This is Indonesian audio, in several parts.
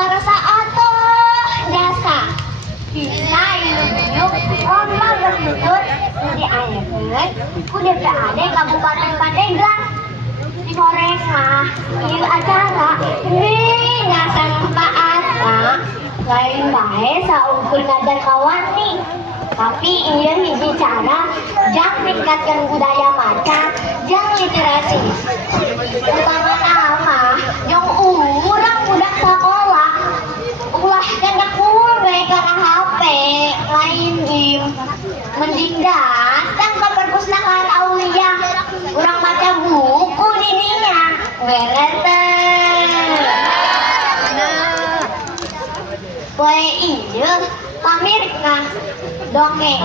karasa atau jasa bisa yuk ngomong berlutut di ayeuna ku DPRD Kabupaten Pandeglang Forek mah ieu acara geuning jasa manfaatna lain bae saungkul ngajar kawani tapi ieu hiji cara jang ningkatkeun budaya maca jeung literasi utama nama jeung urang budak sakola ulah kendak bae kana HP lain game mending datang ke perpustakaan Aulia urang maca buku di dinya bener poe ieu pamirna dongeng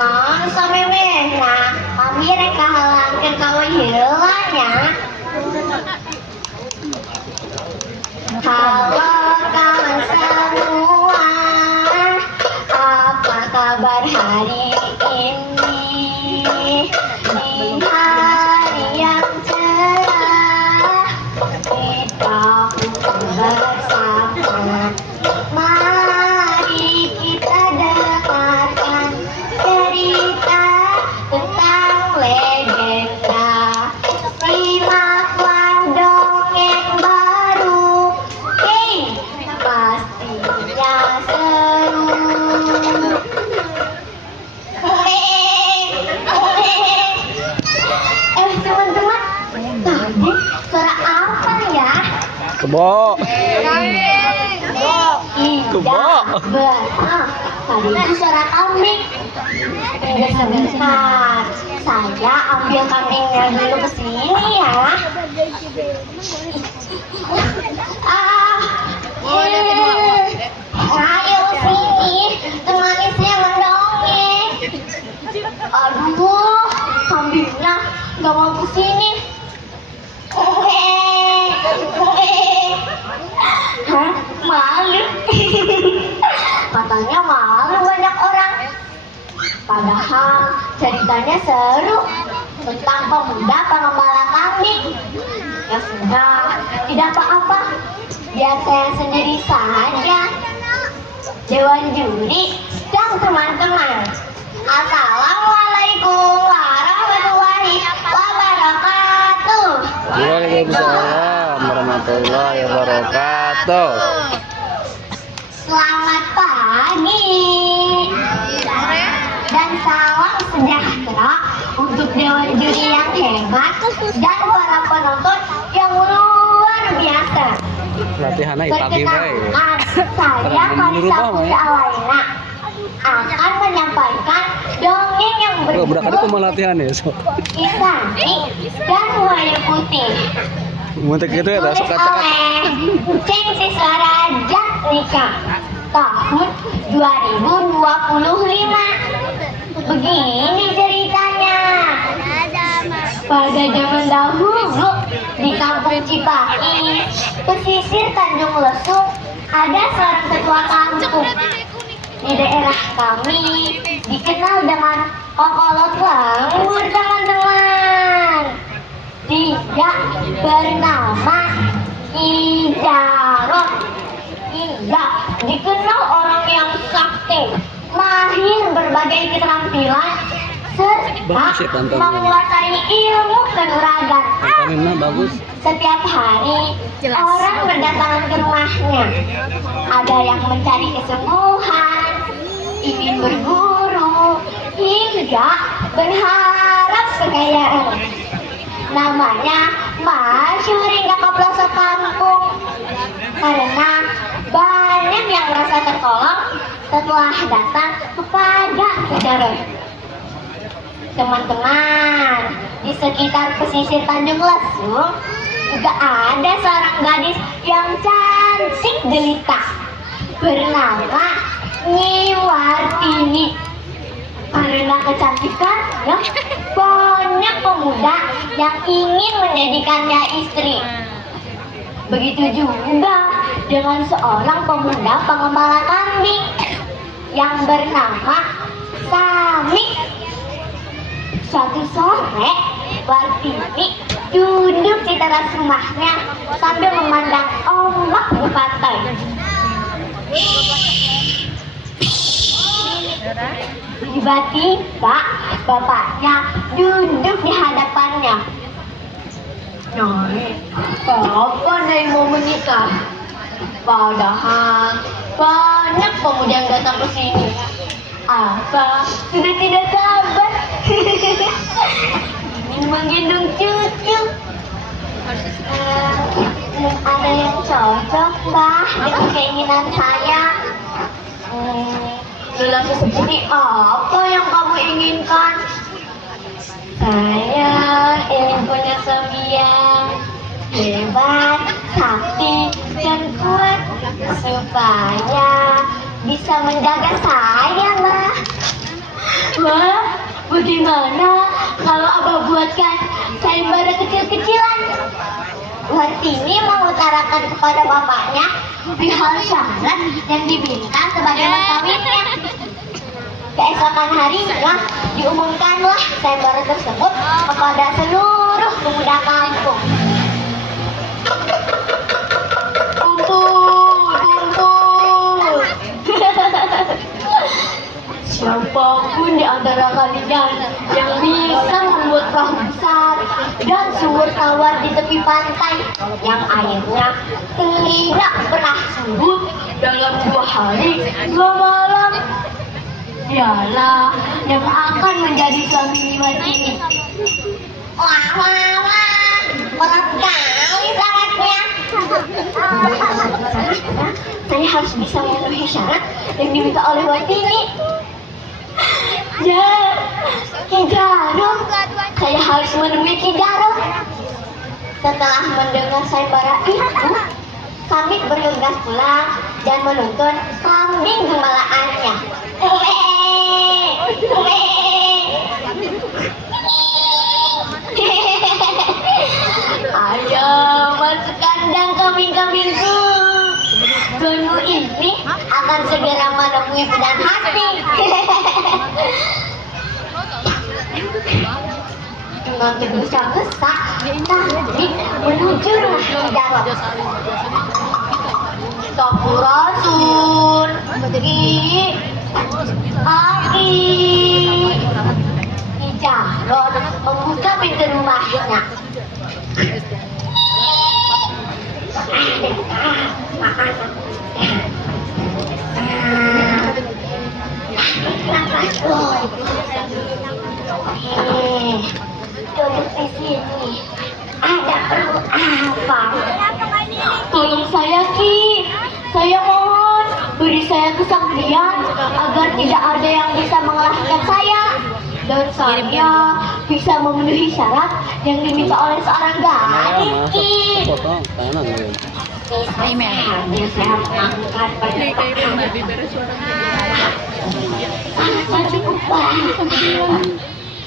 kan samemehna kami rek kahalangkeun kawe heula nya. Halo kawan semua, apa kabar hari ini? Di hari yang cerah kita bersama. Mari kita dengarkan cerita tentang legenda. Simaklah dongeng baru, pastinya seru. Teman-teman, tadi suara apa ya? Kebo. Kebo. Benar. Tadi itu suara kambing. Sebentar, saya ambil kambingnya dulu ke sini ya. Ayo sini, temani saya mendongeng. Aduh, kambingnya nggak mau ke sini. Hah? Malu. Katanya malu banyak orang. Padahal ceritanya seru tentang pemuda pengembala kambing. Ya sudah, tidak apa-apa. Biar saya sendiri saja. Dewan juri dan teman-teman. Assalamualaikum warahmatullahi wabarakatuh. Waalaikumsalam warahmatullahi wabarakatuh. Selamat pagi dan salam sejahtera untuk dewan juri yang hebat dan para penonton yang luar biasa. Latihan aja pagi bae. Saya Marisa Putri Alaina akan menyampaikan dongeng yang Budak ada berjudul kumaha latihan ya, so. Isanti dan Buaya Putih. Muntek gitu ya, Ditulis sok kata. oleh Ceng Siswara Jatnika tahun 2025. Begini ceritanya. Pada zaman dahulu di kampung Cipahi, pesisir Tanjung Lesung, ada seorang ketua kampung. Di daerah kami dikenal dengan Kokolot Lembur, teman-teman. Dia bernama Ijarot. Ia dikenal orang yang sakti, mahir berbagai keterampilan, serta menguasai ilmu kanuragan. Pantaninna bagus. Setiap hari orang berdatangan ke rumahnya. Ada yang mencari kesembuhan, ingin berguru, hingga berharap kekayaan. Namanya masyhur hingga ke pelosok kampung karena banyak yang merasa tertolong setelah datang kepada Ijarot. Teman-teman, di sekitar pesisir Tanjung Lesung juga ada seorang gadis yang cantik jelita bernama Nyi Wartini. Karena kecantikannya, banyak pemuda yang ingin menjadikannya istri. Begitu juga dengan seorang pemuda pengembala kambing yang bernama Sami. Suatu sore, Wartini duduk di teras rumahnya sambil memandang ombak di pantai. Tiba-tiba bapaknya duduk di hadapannya. Nyai, kapan Nyai mau menikah? Padahal banyak pemuda yang datang ke sini. Apa sudah tidak sabar ingin menggendong cucu? Ada yang cocok, Mbah, dengan keinginan saya. Lelaki seperti apa yang kamu inginkan? Saya ingin punya suami yang hebat, sakti, dan kuat supaya bisa menjaga saya, Mbah. Wah, bagaimana kalau Abah buatkan sayembara kecil-kecilan? Wartini mengutarakan kepada bapaknya perihal syarat yang diminta sebagai mas kawinnya. Keesokan harinya diumumkanlah sayembara tersebut kepada seluruh pemuda kampung. Kumpul, kumpul. Siapapun di antara kalian yang bisa membuat perahu besar dan sumur tawar di tepi pantai yang airnya tidak pernah surut dalam 2 hari 2 malam, dialah yang akan menjadi suami Wartini. Wah, wah, wah, berat sekali syaratnya. Saya harus bisa memenuhi syarat yang diminta oleh Wartini. Ya, Ki Jarum, saya harus menemui Ki Jarum. Setelah mendengar sayembara itu, kami bergegas pulang dan menuntun kambing gembalaannya. Ayo masuk kandang kambing-kambingku. Tuanmu ini akan segera menemui bidan hati. Dengan tergesa-gesa kami menuju rumah Ki Jarum. Sampurasun, Ki Jarum membuka pintu rumahnya. Duduk di sini. Ada perlu apa? Tolong saya, Ki. Saya mohon beri saya kesaktian agar tidak ada yang bisa mengalahkan saya dan saya bisa memenuhi syarat yang diminta oleh seorang gadis, Ki. Potong kanan ya. Hanya saya mengangkat permintaan. Sangat cukup banget.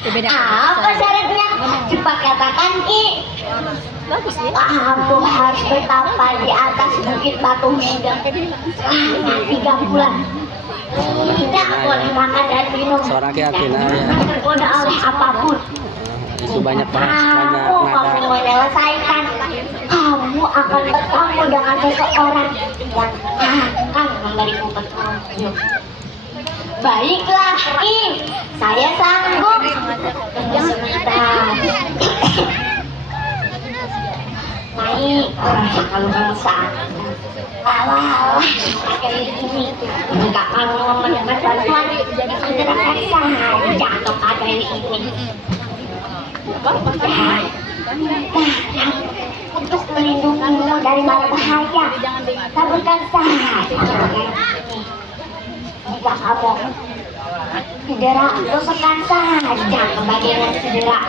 Apa syaratnya? Cepat katakan, Ki. Kamu harus bertapa di atas bukit batu hidang selama 3 bulan. Tidak boleh makan dan minum. Seorang hati-hati, nah, ya. Jangan tergoda oleh apapun. Itu banyak banget, Kamu menyelesaikan, kamu akan bertemu dengan seseorang yang akan memberimu petunjuk. Baiklah, Ki, saya sanggup. Tunggu sebentar. Baik, kalau kamu sanggup. Alah, kali ini jika kamu memerlukan bantuan, segerakan saja kepada ini. Untuk melindungimu dari mara bahaya, taburkan saja. Jika kamu cedera, tusukkan saja ke bagian cedera.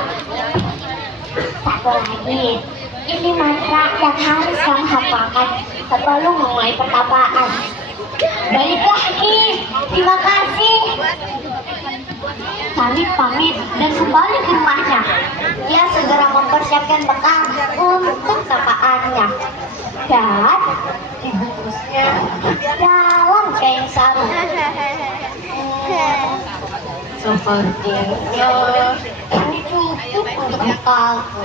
Satu lagi, ini mantra yang harus kamu hafalkan sebelum memulai pertapaan. Baiklah, Ki, terima kasih. Kami pamit dan kembali ke rumahnya. Dia segera mempersiapkan bekal untuk tapaannya dan dibungkusnya dalam kain sarung. Sepertinya ini cukup untuk bekalku.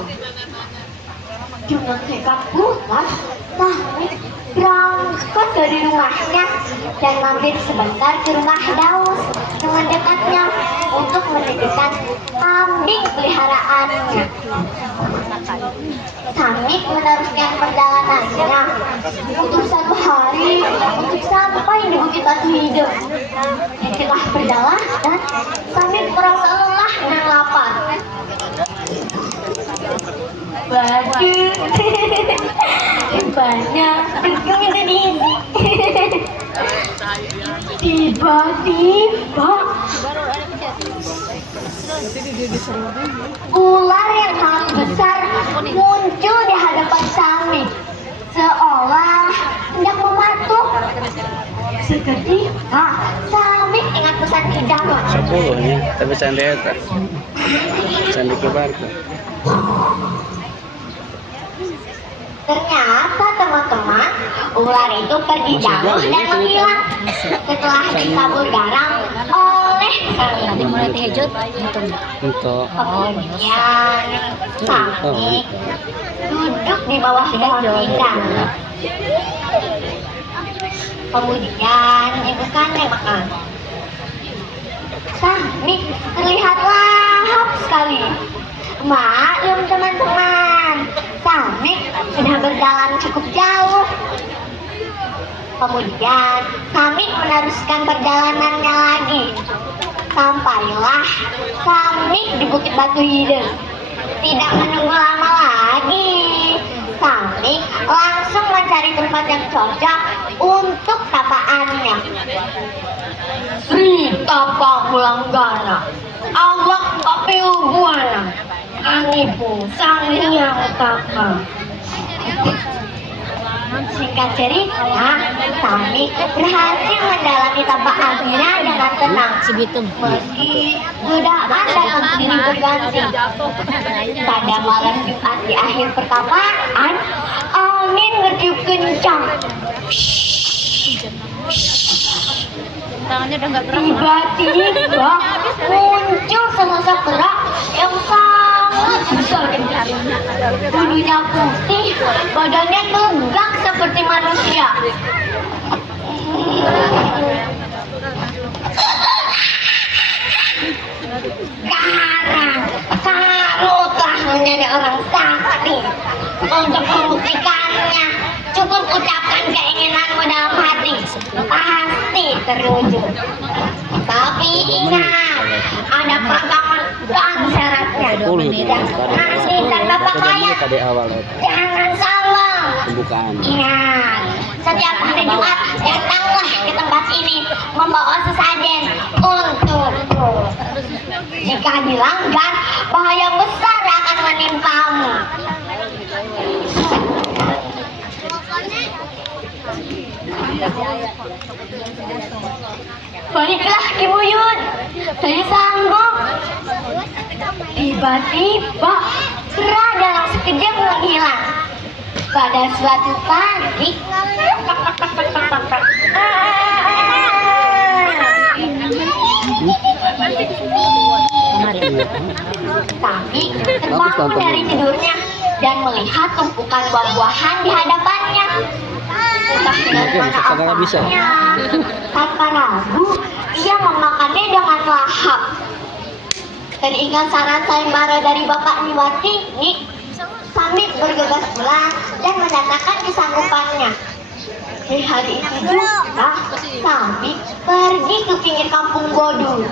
Dengan tekad bulat, tapi berangkat dari rumahnya dan mampir sebentar ke rumah Daus teman dekatnya untuk menitipkan kambing peliharaannya. Samik meneruskan perjalanannya untuk 1 hari untuk sampai di Bukit Batu Hidup. Di tengah perjalanan, Samik merasa lelah dan lapar. Waduh, banyak dukung itu diisi. Tiba-tiba ular yang sangat besar muncul di hadapan Samik, seolah hendak mematuk. Seketika Samik ingat pesan idaman. 10 nya, tapi sandi eta. Sandi kebar. Ternyata teman-teman, ular itu pergi jauh dan menghilang setelah dikabul garang oleh Samik. Untuk Kemudian Samik duduk di bawah pohon pinang. Kemudian ibukannya makan. Samik terlihat lahap sekali. Maklum teman-teman, Samik sudah berjalan cukup jauh. Kemudian Samik meneruskan perjalanannya lagi. Sampailah Samik di Bukit Batu Hidup. Tidak menunggu lama lagi, Samik langsung mencari tempat yang cocok untuk tapaannya. Sri Tapa Mulanggana, awak KPU Buana, Anipu Sang Hyang Tapa. Singkat cerita, Samik berhasil mendalami tapaannya dengan tenang. Meski godaan datang silih berganti. Pada malam Jumat di akhir pertapaan, angin bertiup kencang. Tiba-tiba muncul sesosok gerak yang sangat besar. Bulunya putih, badannya tegak seperti manusia. Sekarang kamu telah menjadi orang sakti. Untuk membuktikannya, cukup ucapkan keinginanmu dalam hati, pasti terwujud. Tapi ingat, ada pertama dan syaratnya. 10 itu. Nanti tanpa pakaian, Tadi awal jangan salah. pembukaan. Ingat, setiap hari Jumat datanglah ke tempat ini membawa sesajen untukku. Jika dilanggar, bahaya besar akan menimpamu. Baiklah Ki Buyut, saya sanggup. Tiba-tiba Ra dalam sekejap menghilang. Pada suatu pagi, Samik terbangun dari tidurnya dan melihat tumpukan buah-buahan di hadapannya. Entah dari mana asalnya, tanpa ragu ia memakannya dengan lahap. Teringat saran sayembara dari Bapak Niwati, Samik bergegas pulang dan menyatakan kesanggupannya. Di hari itu juga, Samik pergi ke pinggir kampung Godul.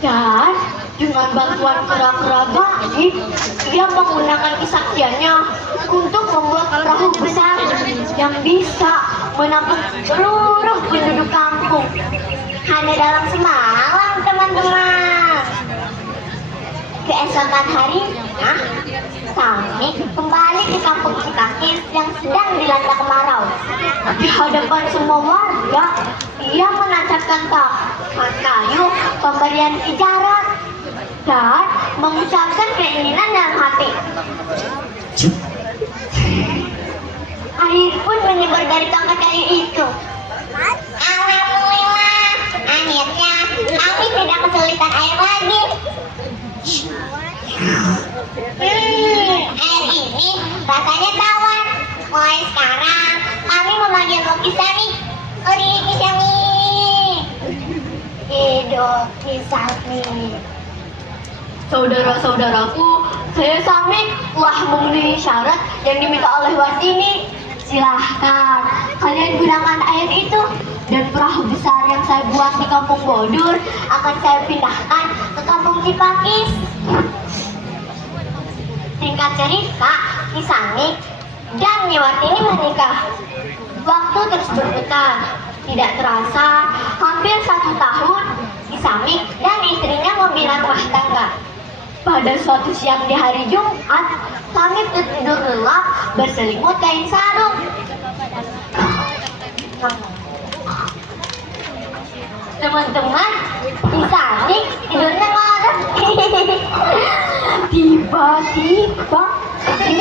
Dan dengan bantuan kera-kera gaib, ia menggunakan kesaktiannya untuk membuat perahu besar yang bisa menampung seluruh penduduk kampung. Hanya dalam semalam, teman-teman. Keesokan harinya, Samik kembali ke kampung Citakis yang sedang dilanda kemarau. Di hadapan semua warga, ia menancapkan tapak kayu pemberian isyarat dan mengucapkan keinginan dalam hati. Air pun menyebar dari tongkat kayu itu. Alhamdulillah, akhirnya kami tidak kesulitan air lagi. Air ini rasanya tawar. Mulai sekarang kami bodoh, Kisami. Saudara-saudaraku, saya Sami telah memenuhi syarat yang diminta oleh Wartini. Silahkan kalian gunakan air itu, dan perahu besar yang saya buat di kampung Bodur akan saya pindahkan ke kampung Cipakis. Singkat cerita, Kisami dan Nyi Wartini menikah. Waktu terus berputar. Tidak terasa, hampir 1 tahun, Kisami dan istrinya membina rumah tangga. Pada suatu siang di hari Jumat, Kami tertidur lelap berselimut kain sarung. Teman-teman, Kisami tidurnya ngarep. tiba-tiba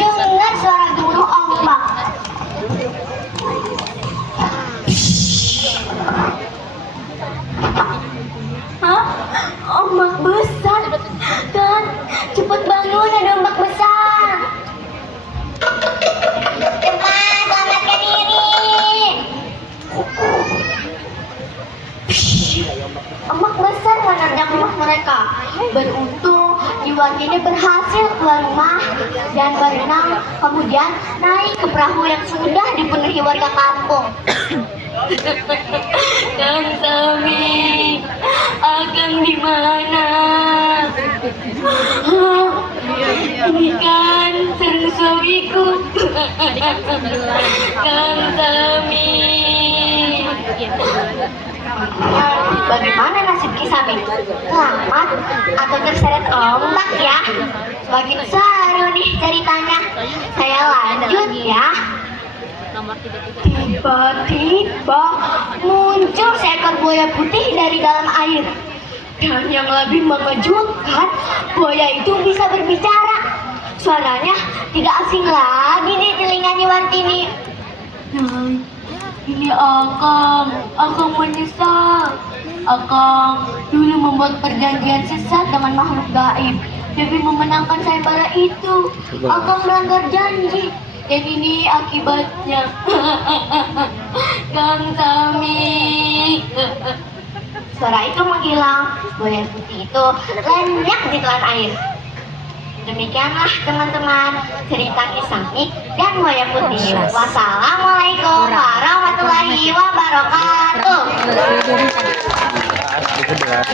Dengar suara gemuruh ombak. Hah? Ombak besar. Dan cepat bangun, ada ombak besar. Teman, selamatkan diri. Ombak besar menerjang rumah mereka. Beruntung Iwan ini berhasil keluar rumah dan berenang, kemudian naik ke perahu yang sudah dipenuhi warga kampung. Dan Sami, Akang di mana? Ini kan seru suamiku. Kang Sami. Bagaimana nasib Kisami? Selamat atau terseret ombak ya? Semakin seru nih ceritanya. Saya lanjut ya. Tiba-tiba muncul seekor buaya putih dari dalam air. Dan yang lebih mengejutkan, buaya itu bisa berbicara. Suaranya tidak asing lagi di telinganya Wartini. Ini Akang menyesal. Akang dulu membuat perjanjian sesat dengan makhluk gaib demi memenangkan sayembara itu. Akang melanggar janji, dan ini akibatnya. Kang Sami. Suara itu menghilang. Buaya putih itu lenyap di telan air. Demikianlah teman-teman cerita Kisami dan buaya putih. Wassalamualaikum warahmatullahi wabarakatuh. Itu beras.